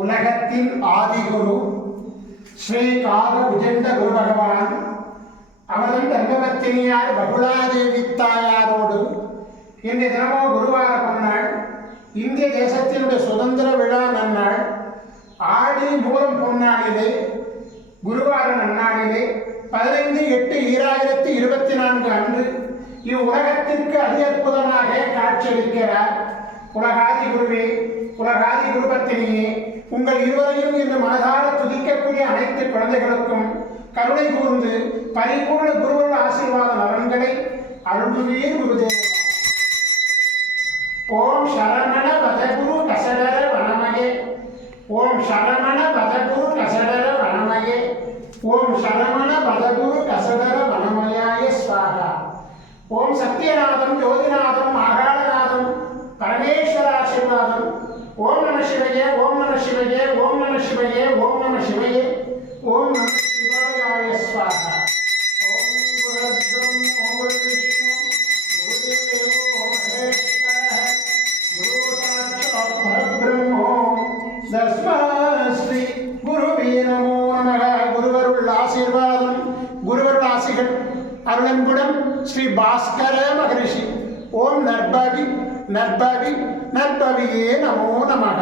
உலகத்தின் ஆதிகுரு ஸ்ரீ காக உஜெண்ட குரு பகவான் அவரது தர்மபத்தினியார் பகுலாதேவி தாயாரோடு இன்றைய தினமோ குருவார பொன்னாள் இந்திய தேசத்தினுடைய சுதந்திர விழா நன்னாள் ஆடி மூலம் பொன்னாளிலே குருவார நன்னாளிலே 15/8/2024 அன்று இவ்வுலகத்திற்கு அதி அற்புதமாக காட்சியளிக்கிறார். உலகாதி குருவே, உலகாதி குருபத்தினியே, உங்கள் இருவரையும் இன்று மனதார துதிக்கக்கூடிய அனைத்து குழந்தைகளுக்கும் கருணை கூர்ந்து பரிபூர்ண குருவருள் ஆசீர்வாத நலன்களை அருள்வீர் குருதேவா. ஓம் சரவண பதகுரு கசடர வனமயே, ஓம் சரவண பதகுரு கசடர வனமயே, ஓம் சரவண பதகுரு கசடர வனமயாய ஸ்வாகா. ஓம் சத்யநாதம் ஜோதிநாதம் ஆகாளநாதம் பரமேஸ்வர ஆசீர்வாதம். ஓம் நம சிவயே, ஓம் நம சிவயே, ஓம் நம சிவயே, ஓம் நம சிவயே, ஓம் நம சிவாய ஸ்வாகா. ஓம் குருப்ரம்மோ குருவிஷ்ணு குருதேவோ மகேஸ்வரः குரு சாட்சாத் பரபிரம்மோ தஸ்மை ஸ்ரீ குருவே நமோ நமः. குருவருள் ஆசீர்வாதம், குருவருள் ஆசிகள் அருளன்புடன் ஸ்ரீ பாஸ்கர மகரிஷி. ஓம் நற்பவி நற்பவி நற்பவியே நமோ நமः.